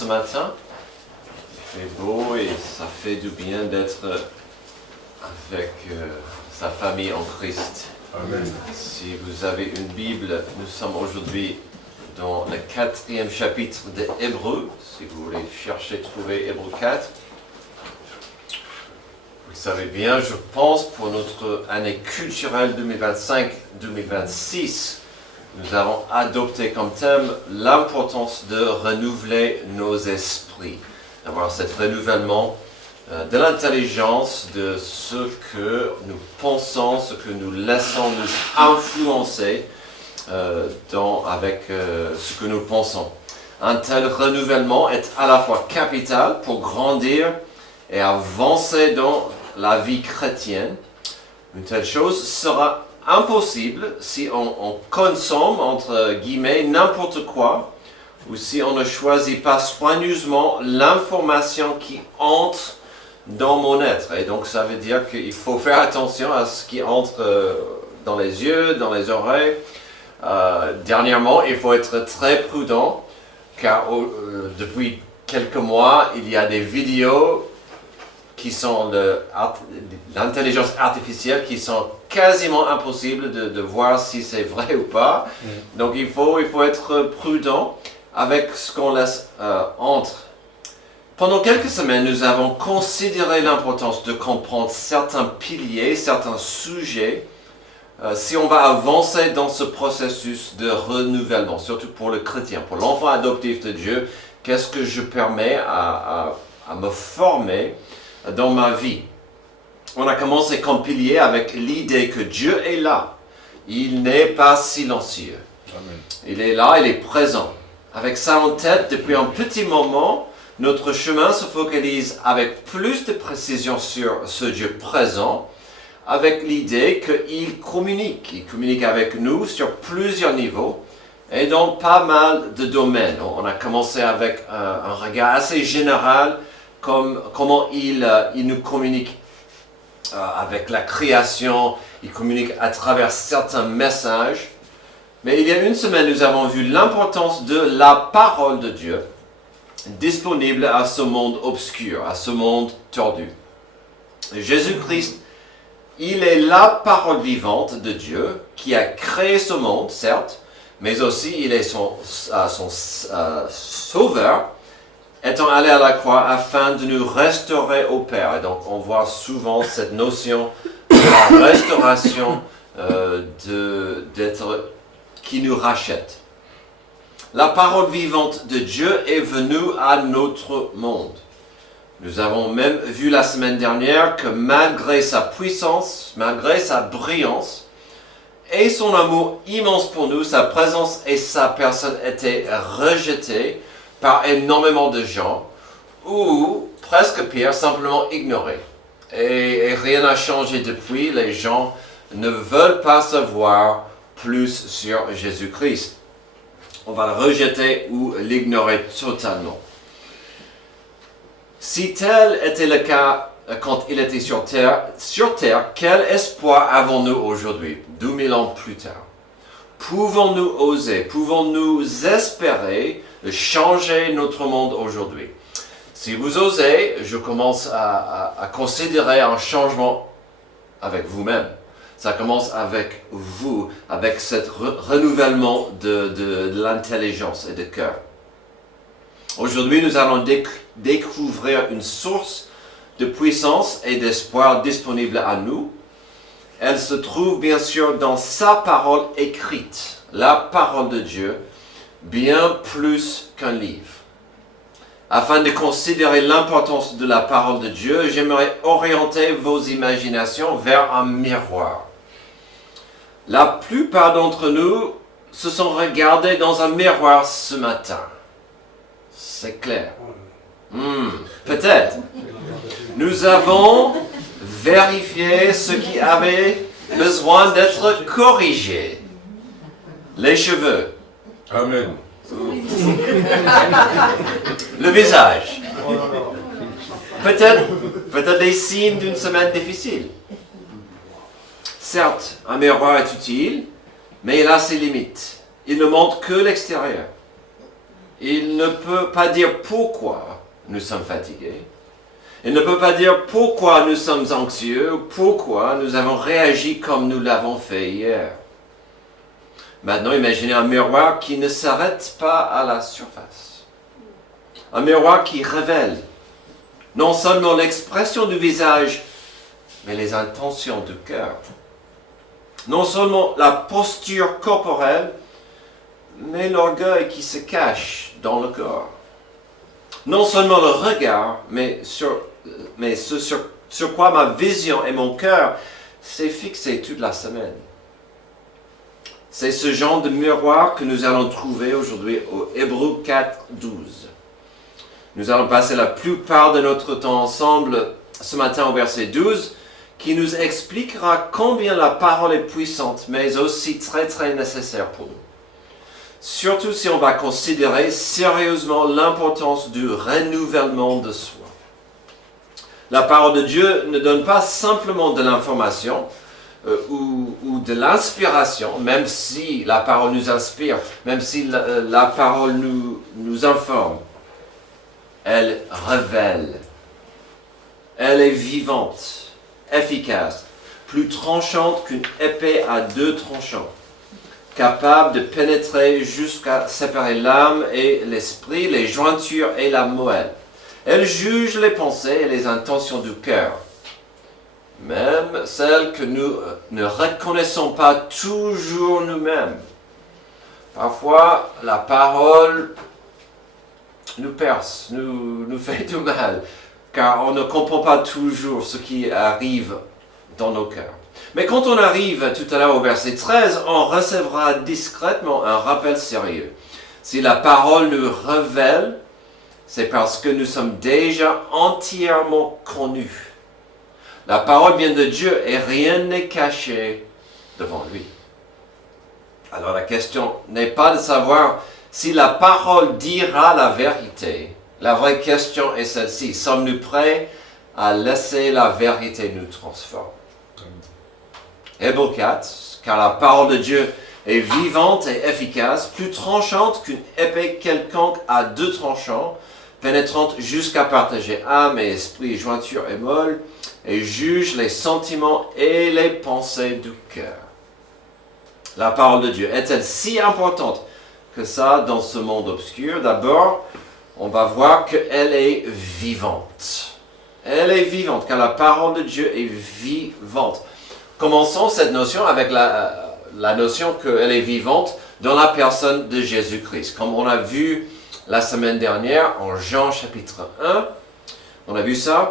ce matin. Il fait beau et ça fait du bien d'être avec sa famille en Christ. Amen. Si vous avez une Bible, nous sommes aujourd'hui dans le 4e chapitre de Hébreux. Si vous voulez chercher, trouver Hébreux 4. Vous savez bien, je pense, pour notre année culturelle 2025-2026, nous avons adopté comme thème l'importance de renouveler nos esprits. D'avoir cet renouvellement de l'intelligence, de ce que nous pensons, ce que nous laissons nous influencer avec ce que nous pensons. Un tel renouvellement est à la fois capital pour grandir et avancer dans la vie chrétienne. Une telle chose sera impossible si on consomme, entre guillemets, n'importe quoi, ou si on ne choisit pas soigneusement l'information qui entre dans mon être. Et donc ça veut dire qu'il faut faire attention à ce qui entre dans les yeux, dans les oreilles. Dernièrement, il faut être très prudent, car depuis quelques mois, il y a des vidéos qui sont l'intelligence artificielle, qui sont quasiment impossibles de voir si c'est vrai ou pas. Donc il faut être prudent avec ce qu'on laisse entre. Pendant quelques semaines, nous avons considéré l'importance de comprendre certains piliers, certains sujets, si on va avancer dans ce processus de renouvellement, surtout pour le chrétien, pour l'enfant adoptif de Dieu. Qu'est-ce que je permets à me former dans ma vie? On a commencé comme pilier avec l'idée que Dieu est là. Il n'est pas silencieux. Amen. Il est là, il est présent. Avec ça en tête, depuis un petit moment, notre chemin se focalise avec plus de précision sur ce Dieu présent, avec l'idée qu'il communique. Il communique avec nous sur plusieurs niveaux et dans pas mal de domaines. On a commencé avec un regard assez général, comment il nous communique avec la création, il communique à travers certains messages. Mais il y a une semaine, nous avons vu l'importance de la parole de Dieu disponible à ce monde obscur, à ce monde tordu. Jésus-Christ, il est la parole vivante de Dieu qui a créé ce monde, certes, mais aussi il est son sauveur, étant allé à la croix afin de nous restaurer au Père. Et donc on voit souvent cette notion de la restauration, qui nous rachète. La parole vivante de Dieu est venue à notre monde. Nous avons même vu la semaine dernière que malgré sa puissance, malgré sa brillance et son amour immense pour nous, sa présence et sa personne étaient rejetées par énormément de gens, ou presque pire, simplement ignorées. Et rien n'a changé depuis. Les gens ne veulent pas savoir plus sur Jésus-Christ. On va le rejeter ou l'ignorer totalement. Si tel était le cas quand il était sur terre, quel espoir avons-nous aujourd'hui, 2000 ans plus tard? Pouvons-nous oser, pouvons-nous espérer de changer notre monde aujourd'hui? Si vous osez, je commence à considérer un changement avec vous-même. Ça commence avec vous, avec ce renouvellement de l'intelligence et de cœur. Aujourd'hui, nous allons découvrir une source de puissance et d'espoir disponible à nous. Elle se trouve bien sûr dans sa parole écrite, la parole de Dieu, bien plus qu'un livre. Afin de considérer l'importance de la parole de Dieu, j'aimerais orienter vos imaginations vers un miroir. La plupart d'entre nous se sont regardés dans un miroir ce matin. C'est clair. Peut-être. Nous avons vérifié ce qui avait besoin d'être corrigé. Les cheveux. Amen. Le visage. Peut-être les signes d'une semaine difficile. Certes, un miroir est utile, mais il a ses limites. Il ne montre que l'extérieur. Il ne peut pas dire pourquoi nous sommes fatigués. Il ne peut pas dire pourquoi nous sommes anxieux ou pourquoi nous avons réagi comme nous l'avons fait hier. Maintenant, imaginez un miroir qui ne s'arrête pas à la surface. Un miroir qui révèle non seulement l'expression du visage, mais les intentions du cœur. Non seulement la posture corporelle, mais l'orgueil qui se cache dans le corps. Non seulement le regard, mais ce sur quoi ma vision et mon cœur s'est fixé toute la semaine. C'est ce genre de miroir que nous allons trouver aujourd'hui au Hébreux 4, 12. Nous allons passer la plupart de notre temps ensemble ce matin au verset 12, qui nous expliquera combien la parole est puissante, mais aussi très très nécessaire pour nous. Surtout si on va considérer sérieusement l'importance du renouvellement de soi. La parole de Dieu ne donne pas simplement de l'information ou de l'inspiration, même si la parole nous inspire, même si la parole nous informe. Elle révèle. Elle est vivante, efficace, plus tranchante qu'une épée à deux tranchants, capable de pénétrer jusqu'à séparer l'âme et l'esprit, les jointures et la moelle. Elle juge les pensées et les intentions du cœur, même celles que nous ne reconnaissons pas toujours nous-mêmes. Parfois, la parole nous perce, nous fait du mal, car on ne comprend pas toujours ce qui arrive dans nos cœurs. Mais quand on arrive tout à l'heure au verset 13, on recevra discrètement un rappel sérieux. Si la parole nous révèle, c'est parce que nous sommes déjà entièrement connus. La parole vient de Dieu et rien n'est caché devant lui. Alors la question n'est pas de savoir si la parole dira la vérité. La vraie question est celle-ci. Sommes-nous prêts à laisser la vérité nous transformer? Hébreux 4, car la parole de Dieu est vivante et efficace, plus tranchante qu'une épée quelconque à deux tranchants, pénétrante jusqu'à partager âme et esprit, jointure et moelle, et juge les sentiments et les pensées du cœur. La parole de Dieu est-elle si importante que ça dans ce monde obscur? D'abord, on va voir qu'elle est vivante. Elle est vivante, car la parole de Dieu est vivante. Commençons cette notion avec la notion qu'elle est vivante dans la personne de Jésus-Christ. Comme on a vu la semaine dernière en Jean chapitre 1, on a vu ça.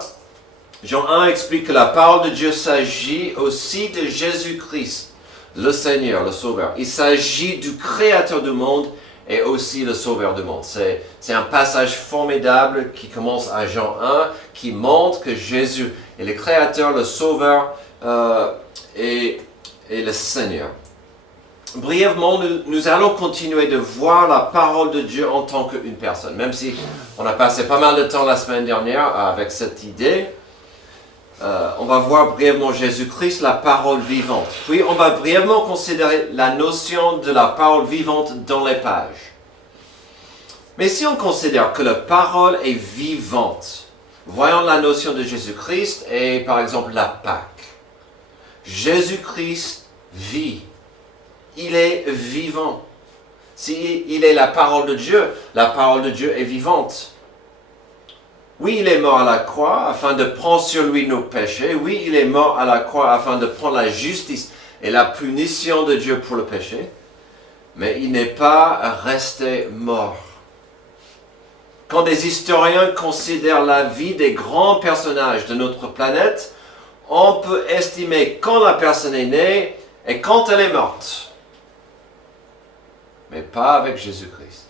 Jean 1 explique que la parole de Dieu s'agit aussi de Jésus-Christ, le Seigneur, le Sauveur. Il s'agit du Créateur du monde et aussi le Sauveur du monde. C'est un passage formidable qui commence à Jean 1, qui montre que Jésus est le Créateur, le Sauveur et le Seigneur. Brièvement, nous allons continuer de voir la parole de Dieu en tant qu'une personne, même si on a passé pas mal de temps la semaine dernière avec cette idée. On va voir brièvement Jésus-Christ, la parole vivante. Puis on va brièvement considérer la notion de la parole vivante dans les pages. Mais si on considère que la parole est vivante, voyons la notion de Jésus-Christ et par exemple la Pâque. Jésus-Christ vit. Il est vivant. Si il est la parole de Dieu est vivante. Oui, il est mort à la croix afin de prendre sur lui nos péchés. Oui, il est mort à la croix afin de prendre la justice et la punition de Dieu pour le péché. Mais il n'est pas resté mort. Quand des historiens considèrent la vie des grands personnages de notre planète, on peut estimer quand la personne est née et quand elle est morte. Mais pas avec Jésus-Christ.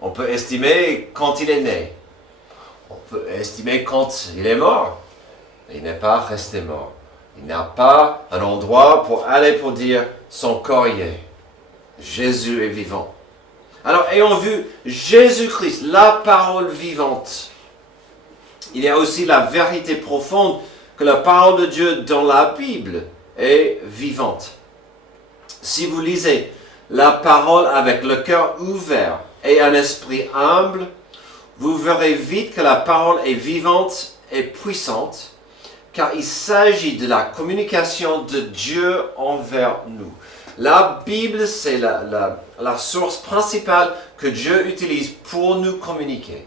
On peut estimer quand il est né. On peut estimer quand il est mort. Mais il n'est pas resté mort. Il n'a pas un endroit pour aller pour dire son corps y est. Jésus est vivant. Alors, ayons vu Jésus-Christ, la parole vivante. Il y a aussi la vérité profonde que la parole de Dieu dans la Bible est vivante. Si vous lisez la parole avec le cœur ouvert, et un esprit humble, vous verrez vite que la parole est vivante et puissante, car il s'agit de la communication de Dieu envers nous. La Bible, c'est la source principale que Dieu utilise pour nous communiquer.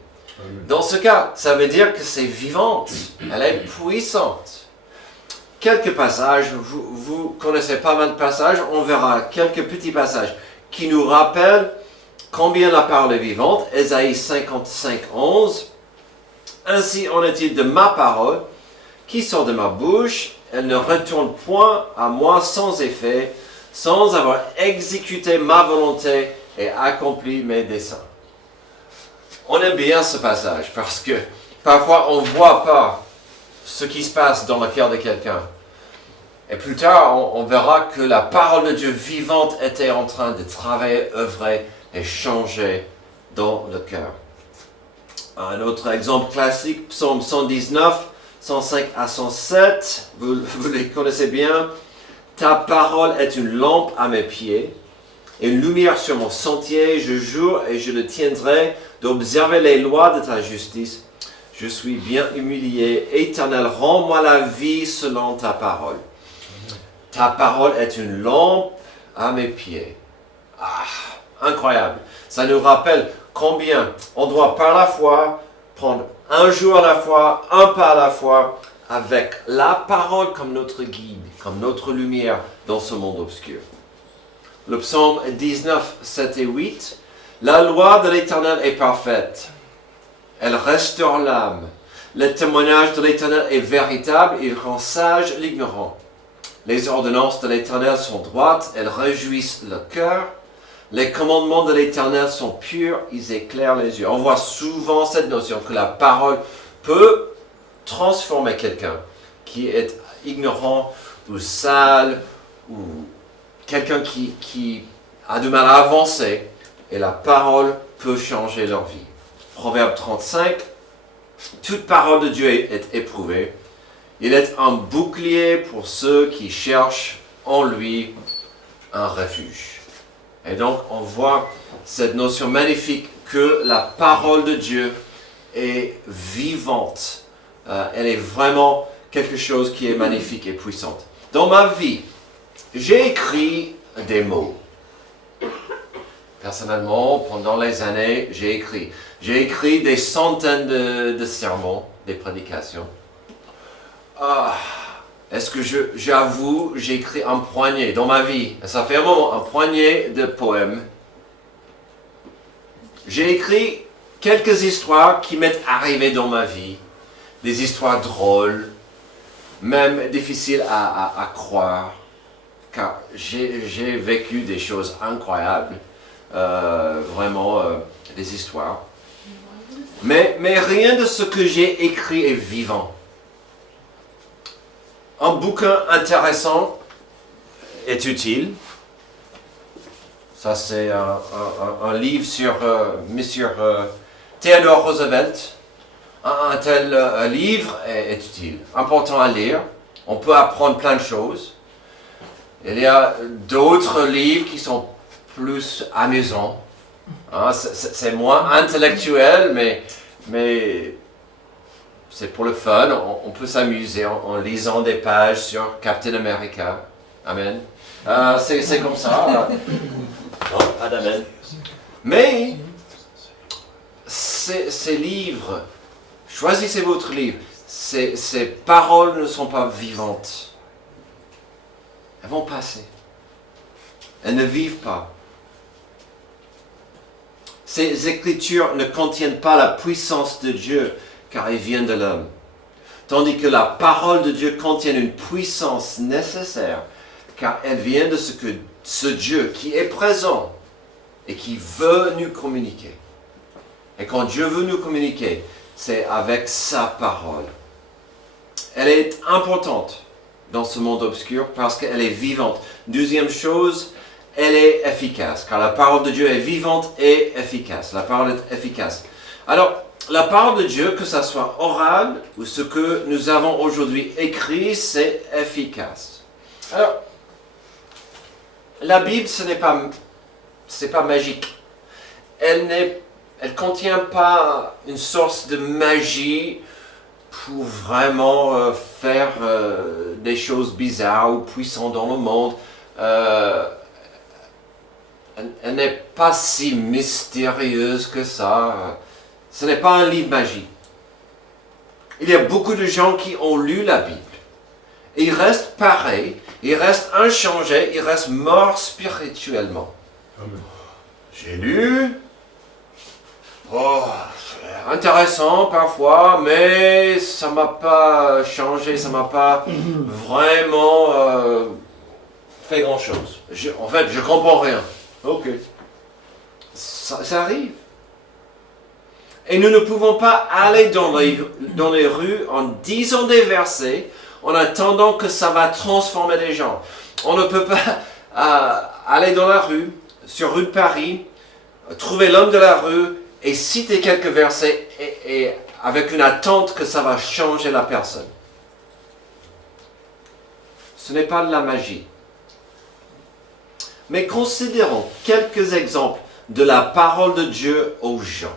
Dans ce cas, ça veut dire que c'est vivante, elle est puissante. Quelques passages, vous connaissez pas mal de passages, on verra quelques petits passages qui nous rappellent combien la parole est vivante. Ésaïe 55, 11. Ainsi en est-il de ma parole qui sort de ma bouche, elle ne retourne point à moi sans effet, sans avoir exécuté ma volonté et accompli mes desseins. On aime bien ce passage parce que parfois on ne voit pas ce qui se passe dans le cœur de quelqu'un. Et plus tard, on verra que la parole de Dieu vivante était en train de travailler, œuvrer et changer dans le cœur. Un autre exemple classique, Psaume 119, 105 à 107, vous les connaissez bien. Ta parole est une lampe à mes pieds et une lumière sur mon sentier. Je jure et je le tiendrai d'observer les lois de ta justice. Je suis bien humilié. Éternel, rends-moi la vie selon ta parole. Ta parole est une lampe à mes pieds. Ah, incroyable. Ça nous rappelle combien on doit par la foi prendre un jour à la fois, un pas à la fois, avec la parole comme notre guide, comme notre lumière dans ce monde obscur. Le psaume 19, 7 et 8. La loi de l'Éternel est parfaite. Elle restaure l'âme. Le témoignage de l'Éternel est véritable. Il rend sage l'ignorant. Les ordonnances de l'Éternel sont droites. Elles réjouissent le cœur. Les commandements de l'Éternel sont purs. Ils éclairent les yeux. On voit souvent cette notion que la parole peut transformer quelqu'un qui est ignorant ou sale ou quelqu'un qui a du mal à avancer, et la parole peut changer leur vie. Proverbe 35, toute parole de Dieu est éprouvée. Il est un bouclier pour ceux qui cherchent en lui un refuge. Et donc on voit cette notion magnifique que la parole de Dieu est vivante. Elle est vraiment quelque chose qui est magnifique et puissante. Dans ma vie, j'ai écrit des mots. Personnellement, pendant les années, j'ai écrit des centaines de sermons, des prédications. Est-ce que j'avoue, j'ai écrit un poignet dans ma vie. Ça fait un moment, un poignet de poèmes. J'ai écrit quelques histoires qui m'est arrivées dans ma vie. Des histoires drôles, même difficiles à croire, car j'ai vécu des choses incroyables, vraiment des histoires. Mais rien de ce que j'ai écrit est vivant. Un bouquin intéressant est utile. Ça, c'est un livre sur Monsieur Theodore Roosevelt. Un tel livre est utile, important à lire. On peut apprendre plein de choses. Il y a d'autres livres qui sont plus amusants. C'est moins intellectuel, mais c'est pour le fun. On peut s'amuser en lisant des pages sur Captain America. Amen. C'est comme ça. Non, pas d'amen. Mais ces livres, choisissez votre livre. Ces paroles ne sont pas vivantes. Elles vont passer. Elles ne vivent pas. Ces écritures ne contiennent pas la puissance de Dieu, car elles viennent de l'homme. Tandis que la parole de Dieu contient une puissance nécessaire, car elle vient de ce Dieu qui est présent et qui veut nous communiquer. Et quand Dieu veut nous communiquer, c'est avec sa parole. Elle est importante dans ce monde obscur parce qu'elle est vivante. Deuxième chose, elle est efficace, car la parole de Dieu est vivante et efficace. La parole est efficace. Alors, la parole de Dieu, que ça soit oral ou ce que nous avons aujourd'hui écrit, c'est efficace. Alors, la Bible, c'est pas magique. elle contient pas une source de magie pour vraiment faire des choses bizarres ou puissantes dans le monde. Elle n'est pas si mystérieuse que ça. Ce n'est pas un livre magique. Il y a beaucoup de gens qui ont lu la Bible. Et ils restent pareils, ils restent inchangés, ils restent morts spirituellement. Amen. J'ai lu. Oh, c'est intéressant parfois, mais ça m'a pas changé, ça m'a pas vraiment fait grand-chose. En fait, je comprends rien. Ok. Ça arrive. Et nous ne pouvons pas aller dans les rues en disant des versets, en attendant que ça va transformer les gens. On ne peut pas aller dans la rue, sur rue de Paris, trouver l'homme de la rue et citer quelques versets et avec une attente que ça va changer la personne. Ce n'est pas de la magie. Mais considérons quelques exemples de la parole de Dieu aux gens.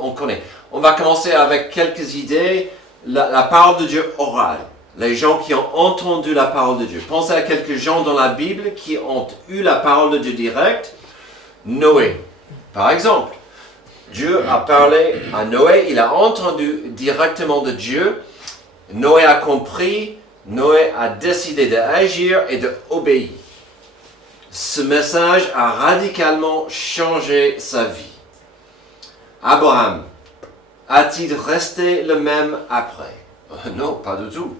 On connaît. On va commencer avec quelques idées. La parole de Dieu orale. Les gens qui ont entendu la parole de Dieu. Pensez à quelques gens dans la Bible qui ont eu la parole de Dieu directe. Noé, par exemple. Dieu a parlé à Noé, il a entendu directement de Dieu. Noé a compris, Noé a décidé d'agir et d'obéir. Ce message a radicalement changé sa vie. Abraham, a-t-il resté le même après? Non, pas du tout.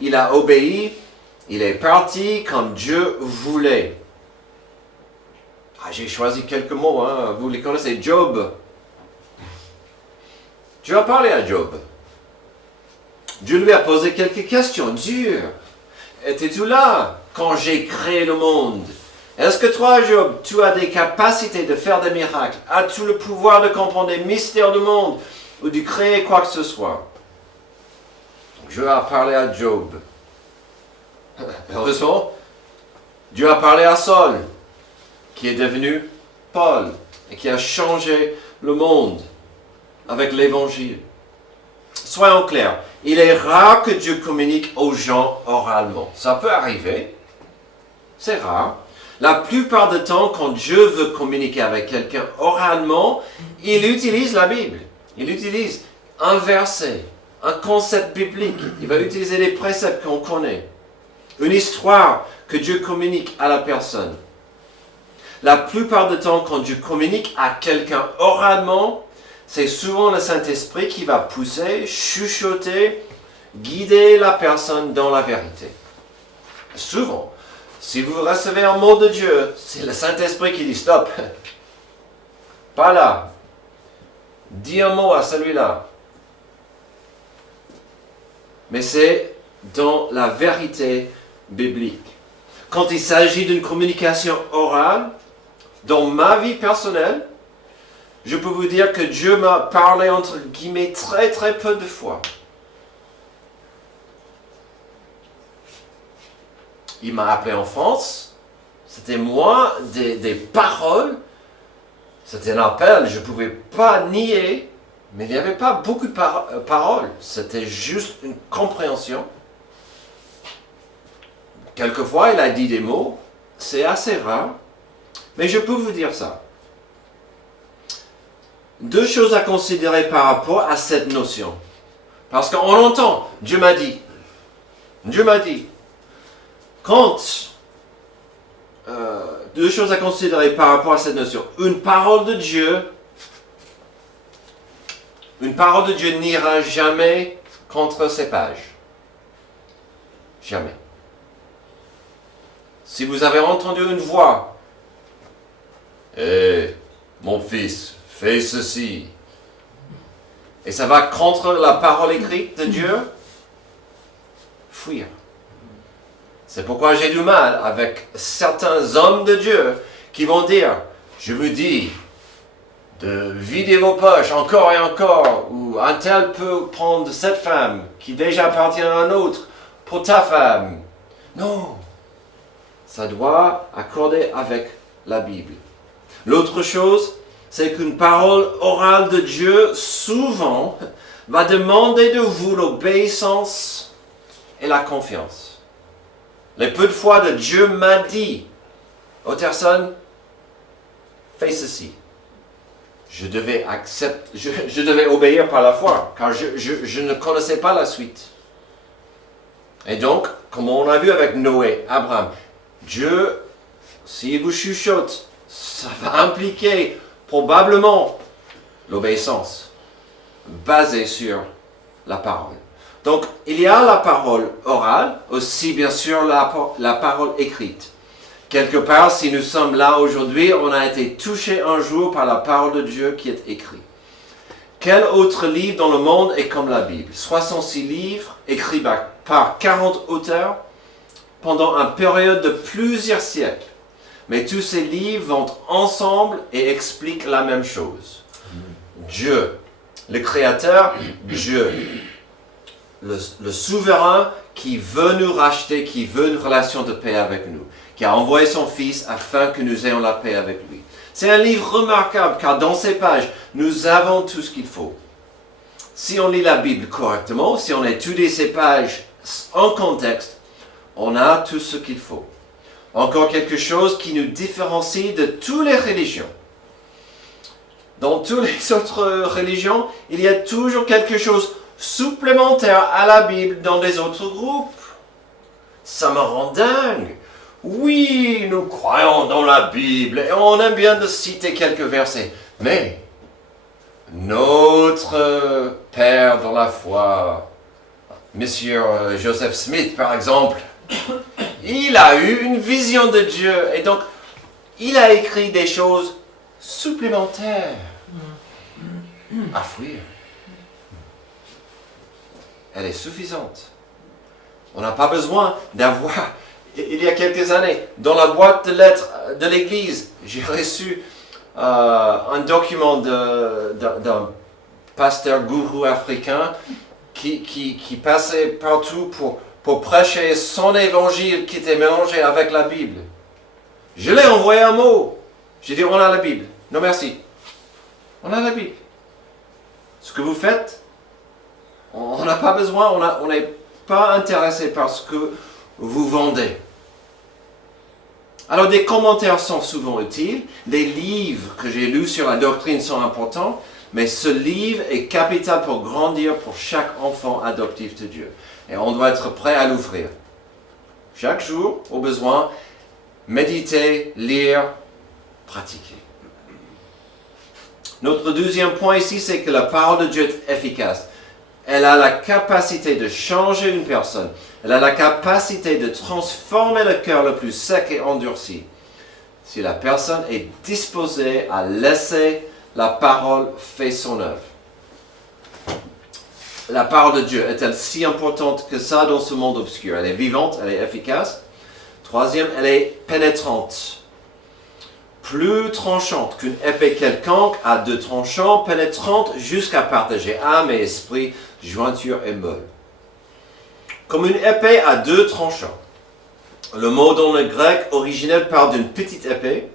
Il a obéi, il est parti comme Dieu voulait. J'ai choisi quelques mots, vous les connaissez. Job. Dieu a parlé à Job. Dieu lui a posé quelques questions dures. Étais-tu là quand j'ai créé le monde? Est-ce que toi, Job, tu as des capacités de faire des miracles? As-tu le pouvoir de comprendre les mystères du monde ou de créer quoi que ce soit? Dieu a parlé à Job. Heureusement, Dieu a parlé à Saul, qui est devenu Paul et qui a changé le monde avec l'évangile. Soyons clairs, il est rare que Dieu communique aux gens oralement. Ça peut arriver, c'est rare. La plupart du temps, quand Dieu veut communiquer avec quelqu'un oralement, il utilise la Bible. Il utilise un verset, un concept biblique. Il va utiliser les préceptes qu'on connaît. Une histoire que Dieu communique à la personne. La plupart du temps, quand Dieu communique à quelqu'un oralement, c'est souvent le Saint-Esprit qui va pousser, chuchoter, guider la personne dans la vérité. Souvent. Si vous recevez un mot de Dieu, c'est le Saint-Esprit qui dit stop. Pas là. Dis un mot à celui-là. Mais c'est dans la vérité biblique. Quand il s'agit d'une communication orale, dans ma vie personnelle, je peux vous dire que Dieu m'a parlé entre guillemets très très peu de fois. Il m'a appelé en France, c'était moi, des paroles, c'était un appel, je ne pouvais pas nier, mais il n'y avait pas beaucoup de paroles, c'était juste une compréhension. Quelquefois, il a dit des mots, c'est assez rare, mais je peux vous dire ça. Deux choses à considérer par rapport à cette notion. Parce qu'on entend, Dieu m'a dit. Dieu m'a dit. Quand, deux choses à considérer par rapport à cette notion. Une parole de Dieu n'ira jamais contre ses pages. Jamais. Si vous avez entendu une voix, mon fils, fais ceci, et ça va contre la parole écrite de Dieu, fuir. C'est pourquoi j'ai du mal avec certains hommes de Dieu qui vont dire, je vous dis, de vider vos poches encore et encore, ou un tel peut prendre cette femme qui déjà appartient à un autre pour ta femme. Non, ça doit accorder avec la Bible. L'autre chose, c'est qu'une parole orale de Dieu, souvent, va demander de vous l'obéissance et la confiance. Les peu de fois de Dieu m'a dit aux personnes, fais ceci. Je devais obéir par la foi, car je ne connaissais pas la suite. Et donc, comme on a vu avec Noé, Abraham, Dieu, s'il vous chuchote, ça va impliquer probablement l'obéissance, basée sur la parole. Donc, il y a la parole orale, aussi bien sûr la parole écrite. Quelque part, si nous sommes là aujourd'hui, on a été touché un jour par la parole de Dieu qui est écrite. Quel autre livre dans le monde est comme la Bible? 66 livres écrits par 40 auteurs pendant une période de plusieurs siècles. Mais tous ces livres vont ensemble et expliquent la même chose. Dieu, le Créateur, Dieu, le souverain qui veut nous racheter, qui veut une relation de paix avec nous, qui a envoyé son Fils afin que nous ayons la paix avec lui. C'est un livre remarquable car dans ces pages, nous avons tout ce qu'il faut. Si on lit la Bible correctement, si on étudie ces pages en contexte, on a tout ce qu'il faut. Encore quelque chose qui nous différencie de toutes les religions. Dans toutes les autres religions, il y a toujours quelque chose supplémentaire à la Bible dans des autres groupes. Ça me rend dingue. Oui, nous croyons dans la Bible et on aime bien de citer quelques versets. Mais notre père dans la foi, Monsieur Joseph Smith par exemple, il a eu une vision de Dieu et donc il a écrit des choses supplémentaires à fuir. Elle est suffisante. On n'a pas besoin d'avoir... Il y a quelques années, dans la boîte de lettres de l'église, j'ai reçu un document d'un pasteur gourou africain qui passait partout pour prêcher son évangile qui était mélangé avec la Bible. Je l'ai envoyé un mot. J'ai dit, on a la Bible. Non, merci. On a la Bible. Ce que vous faites, on n'a pas besoin, on n'est pas intéressé par ce que vous vendez. Alors des commentaires sont souvent utiles, des livres que j'ai lus sur la doctrine sont importants, mais ce livre est capital pour grandir pour chaque enfant adoptif de Dieu. Et on doit être prêt à l'ouvrir. Chaque jour, au besoin, méditer, lire, pratiquer. Notre deuxième point ici, c'est que la parole de Dieu est efficace. Elle a la capacité de changer une personne. Elle a la capacité de transformer le cœur le plus sec et endurci. Si la personne est disposée à laisser la parole faire son œuvre. La parole de Dieu est-elle si importante que ça dans ce monde obscur? Elle est vivante, elle est efficace. Troisième, elle est pénétrante. Plus tranchante qu'une épée quelconque à deux tranchants, pénétrante jusqu'à partager âme et esprit, jointure et moelle. Comme une épée à deux tranchants. Le mot dans le grec originel parle d'une petite épée.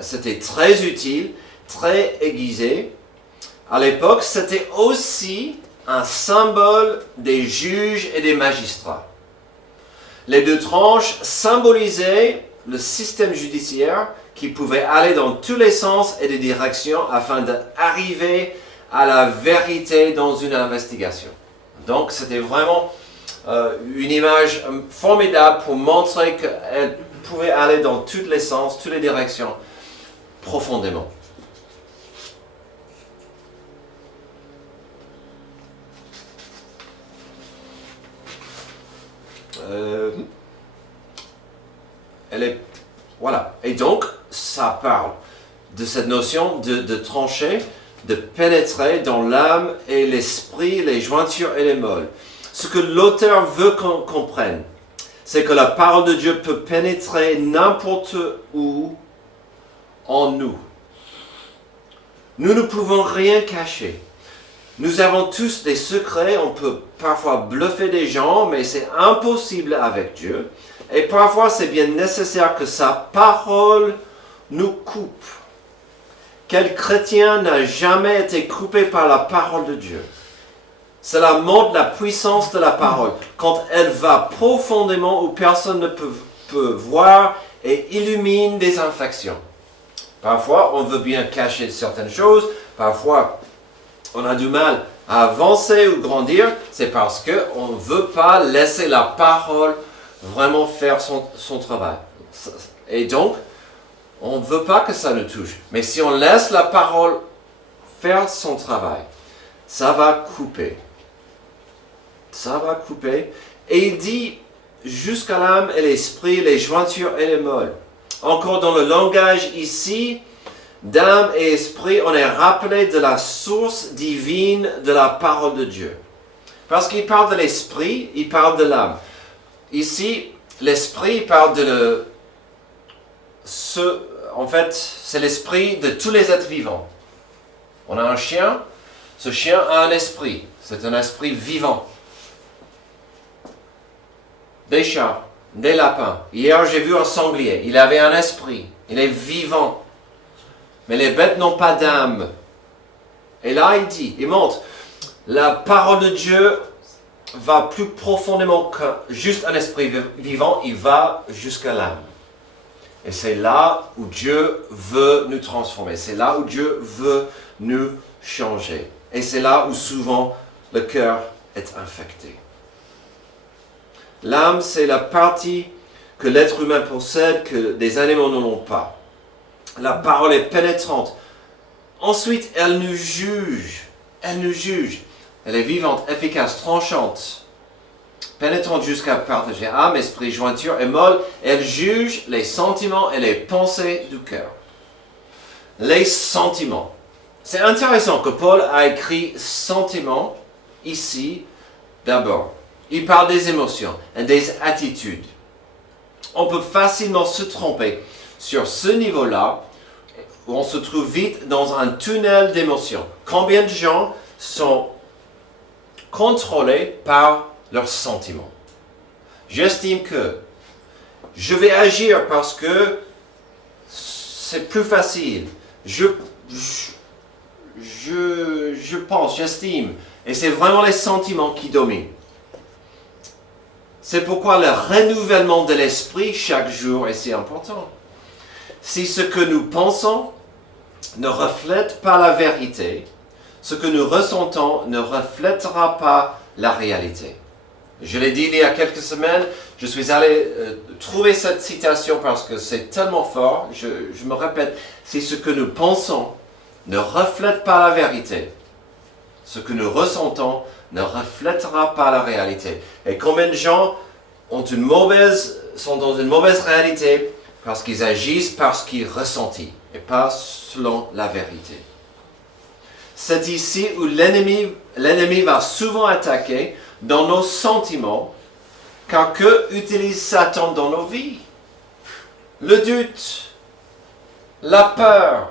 C'était très utile, très aiguisé. À l'époque, c'était aussi un symbole des juges et des magistrats. Les deux tranches symbolisaient le système judiciaire qui pouvait aller dans tous les sens et les directions afin d'arriver à la vérité dans une investigation. Donc c'était vraiment une image formidable pour montrer qu'elle pouvait aller dans tous les sens, toutes les directions, profondément. Elle est... Voilà. Et donc, ça parle de cette notion de trancher, de pénétrer dans l'âme et l'esprit, les jointures et les moelles. Ce que l'auteur veut qu'on comprenne, c'est que la parole de Dieu peut pénétrer n'importe où en nous. Nous ne pouvons rien cacher. Nous avons tous des secrets, on peut parfois bluffer des gens, mais c'est impossible avec Dieu. Et parfois, c'est bien nécessaire que sa parole nous coupe Quel chrétien n'a jamais été coupé par la parole de Dieu? Cela montre la puissance de la parole, quand elle va profondément où personne ne peut voir et illumine des infractions. Parfois, on veut bien cacher certaines choses, parfois, on a du mal à avancer ou grandir, c'est parce qu'on ne veut pas laisser la parole vraiment faire son travail. Et donc, on ne veut pas que ça nous touche. Mais si on laisse la parole faire son travail, ça va couper. Ça va couper. Et il dit, jusqu'à l'âme et l'esprit, les jointures et les molles. Encore dans le langage ici, d'âme et esprit, on est rappelé de la source divine de la parole de Dieu. Parce qu'il parle de l'esprit, il parle de l'âme. Ici, l'esprit parle de en fait, c'est l'esprit de tous les êtres vivants. On a un chien, ce chien a un esprit. C'est un esprit vivant. Des chats, des lapins. Hier, j'ai vu un sanglier. Il avait un esprit. Il est vivant. Mais les bêtes n'ont pas d'âme. Et là, il montre, la parole de Dieu va plus profondément que juste un esprit vivant, il va jusqu'à l'âme. Et c'est là où Dieu veut nous transformer. C'est là où Dieu veut nous changer. Et c'est là où souvent le cœur est infecté. L'âme, c'est la partie que l'être humain possède, que des animaux n'ont pas. La parole est pénétrante. Ensuite, elle nous juge. Elle nous juge. Elle est vivante, efficace, tranchante, pénétrante jusqu'à partager âme, esprit, jointure et molle. Elle juge les sentiments et les pensées du cœur. Les sentiments. C'est intéressant que Paul a écrit sentiments ici d'abord. Il parle des émotions et des attitudes. On peut facilement se tromper sur ce niveau-là, où on se trouve vite dans un tunnel d'émotions. Combien de gens sont contrôlés par leurs sentiments? J'estime que je vais agir parce que c'est plus facile. Je pense, j'estime. Et c'est vraiment les sentiments qui dominent. C'est pourquoi le renouvellement de l'esprit chaque jour est si important. Si ce que nous pensons ne reflète pas la vérité, ce que nous ressentons ne reflètera pas la réalité. Je l'ai dit il y a quelques semaines, je suis allé trouver cette citation parce que c'est tellement fort, je me répète, si ce que nous pensons ne reflète pas la vérité, ce que nous ressentons ne reflètera pas la réalité. Et combien de gens sont dans une mauvaise réalité parce qu'ils agissent parce qu'ils ressentent et pas selon la vérité. C'est ici où l'ennemi va souvent attaquer dans nos sentiments, car que utilise Satan dans nos vies? Le doute, la peur,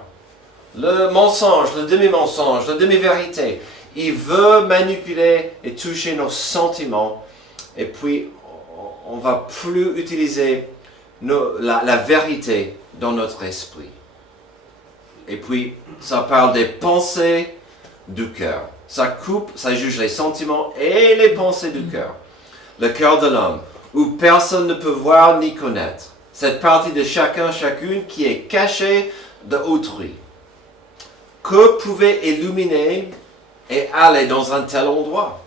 le mensonge, le demi-mensonge, la demi-vérité. Il veut manipuler et toucher nos sentiments, et puis on ne va plus utiliser la vérité dans notre esprit. Et puis, ça parle des pensées du cœur. Ça coupe, ça juge les sentiments et les pensées du cœur. Le cœur de l'homme, où personne ne peut voir ni connaître. Cette partie de chacun, chacune qui est cachée de autrui. Que pouvait illuminer et aller dans un tel endroit?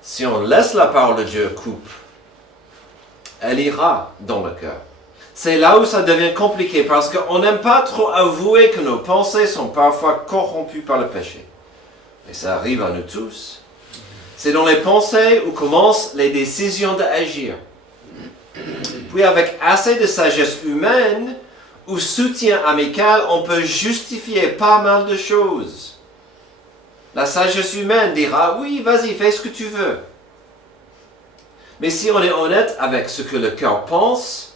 Si on laisse la parole de Dieu coupe, elle ira dans le cœur. C'est là où ça devient compliqué parce qu'on n'aime pas trop avouer que nos pensées sont parfois corrompues par le péché. Et ça arrive à nous tous. C'est dans les pensées où commencent les décisions d'agir. Puis avec assez de sagesse humaine ou soutien amical, on peut justifier pas mal de choses. La sagesse humaine dira, oui, vas-y, fais ce que tu veux. Mais si on est honnête avec ce que le cœur pense,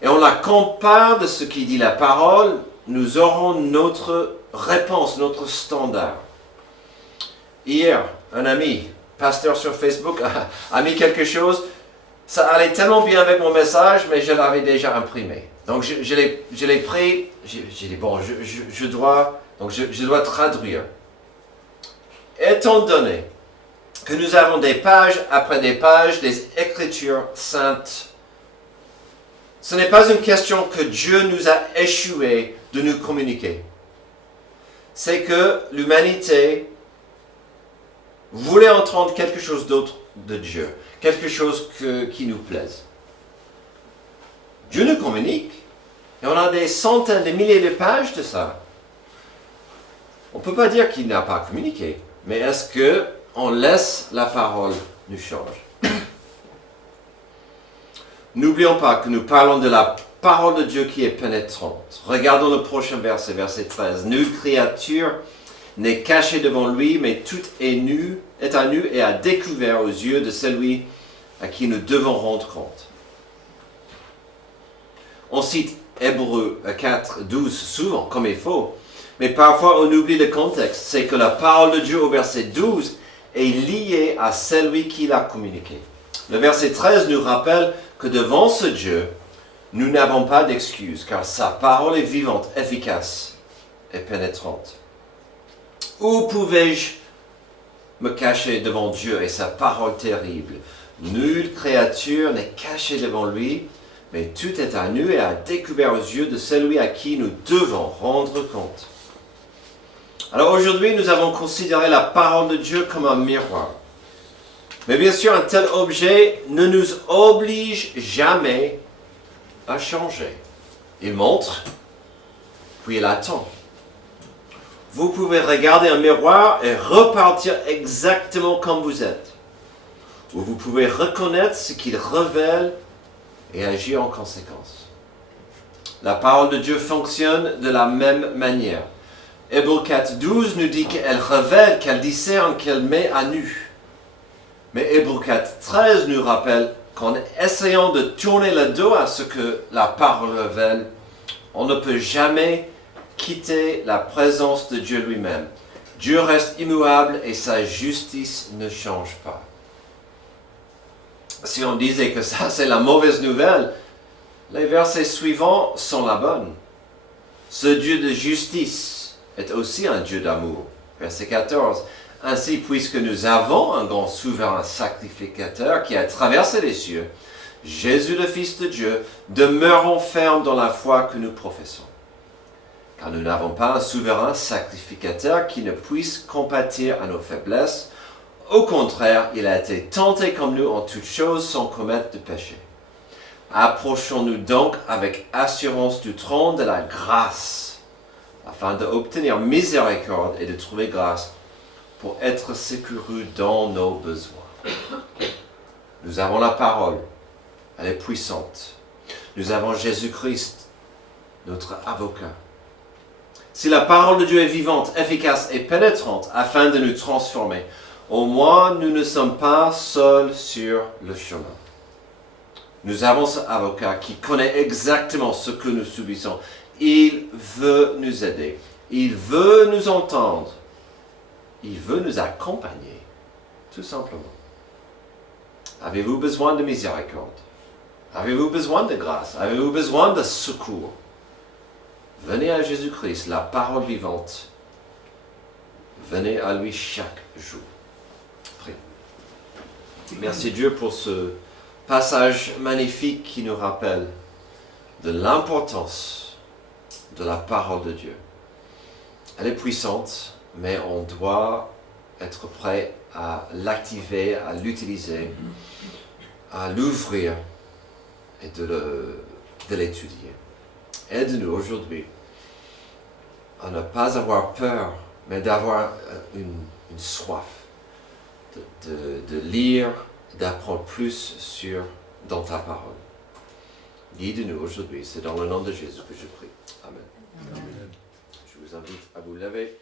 et on la compare de ce qui dit la parole, nous aurons notre réponse, notre standard. Hier, un ami, pasteur sur Facebook, a mis quelque chose. Ça allait tellement bien avec mon message, mais je l'avais déjà imprimé. Donc je l'ai pris, j'ai dit bon, je dois traduire. Étant donné que nous avons des pages après des pages des Écritures saintes, ce n'est pas une question que Dieu nous a échoué de nous communiquer. C'est que l'humanité voulait entendre quelque chose d'autre de Dieu, quelque chose qui nous plaise. Dieu nous communique, et on a des centaines, des milliers de pages de ça. On ne peut pas dire qu'il n'a pas communiqué, mais est-ce qu'on laisse la parole nous changer? N'oublions pas que nous parlons de la parole de Dieu qui est pénétrante. Regardons le prochain verset, verset 13. Nulle créature n'est cachée devant lui, mais tout est à nu et à découvert aux yeux de celui à qui nous devons rendre compte. On cite Hébreux 4, 12 souvent, comme il faut, mais parfois on oublie le contexte. C'est que la parole de Dieu au verset 12 est liée à celui qui l'a communiqué. Le verset 13 nous rappelle que devant ce Dieu, nous n'avons pas d'excuse, car sa parole est vivante, efficace et pénétrante. Où pouvais-je me cacher devant Dieu et sa parole terrible? Nulle créature n'est cachée devant lui, mais tout est à nu et à découvert aux yeux de celui à qui nous devons rendre compte. Alors aujourd'hui, nous avons considéré la parole de Dieu comme un miroir. Mais bien sûr, un tel objet ne nous oblige jamais à changer. Il montre, puis il attend. Vous pouvez regarder un miroir et repartir exactement comme vous êtes. Ou vous pouvez reconnaître ce qu'il révèle et agir en conséquence. La parole de Dieu fonctionne de la même manière. Hébreux 4, 12 nous dit qu'elle révèle, qu'elle discerne, qu'elle met à nu. Mais Hébreux 4, 13 nous rappelle qu'en essayant de tourner le dos à ce que la parole révèle, on ne peut jamais quitter la présence de Dieu lui-même. Dieu reste immuable et sa justice ne change pas. Si on disait que ça c'est la mauvaise nouvelle, les versets suivants sont la bonne. Ce Dieu de justice est aussi un Dieu d'amour. Verset 14. Ainsi, puisque nous avons un grand souverain sacrificateur qui a traversé les cieux, Jésus le Fils de Dieu, demeurons fermes dans la foi que nous professons. Car nous n'avons pas un souverain sacrificateur qui ne puisse compatir à nos faiblesses. Au contraire, il a été tenté comme nous en toutes choses sans commettre de péché. Approchons-nous donc avec assurance du trône de la grâce, afin d'obtenir miséricorde et de trouver grâce pour être secourus dans nos besoins. Nous avons la parole, elle est puissante. Nous avons Jésus-Christ, notre avocat. Si la parole de Dieu est vivante, efficace et pénétrante afin de nous transformer, au moins nous ne sommes pas seuls sur le chemin. Nous avons ce avocat qui connaît exactement ce que nous subissons. Il veut nous aider. Il veut nous entendre. Il veut nous accompagner, tout simplement. Avez-vous besoin de miséricorde? Avez-vous besoin de grâce? Avez-vous besoin de secours? Venez à Jésus-Christ, la parole vivante. Venez à lui chaque jour. Prions. Merci Dieu pour ce passage magnifique qui nous rappelle de l'importance de la parole de Dieu. Elle est puissante, mais on doit être prêt à l'activer, à l'utiliser, à l'ouvrir et de l'étudier. Aide-nous aujourd'hui à ne pas avoir peur, mais d'avoir une soif de lire, d'apprendre plus dans ta parole. Guide-nous aujourd'hui, c'est dans le nom de Jésus que je prie. Amen. Amen. Je vous invite à vous lever.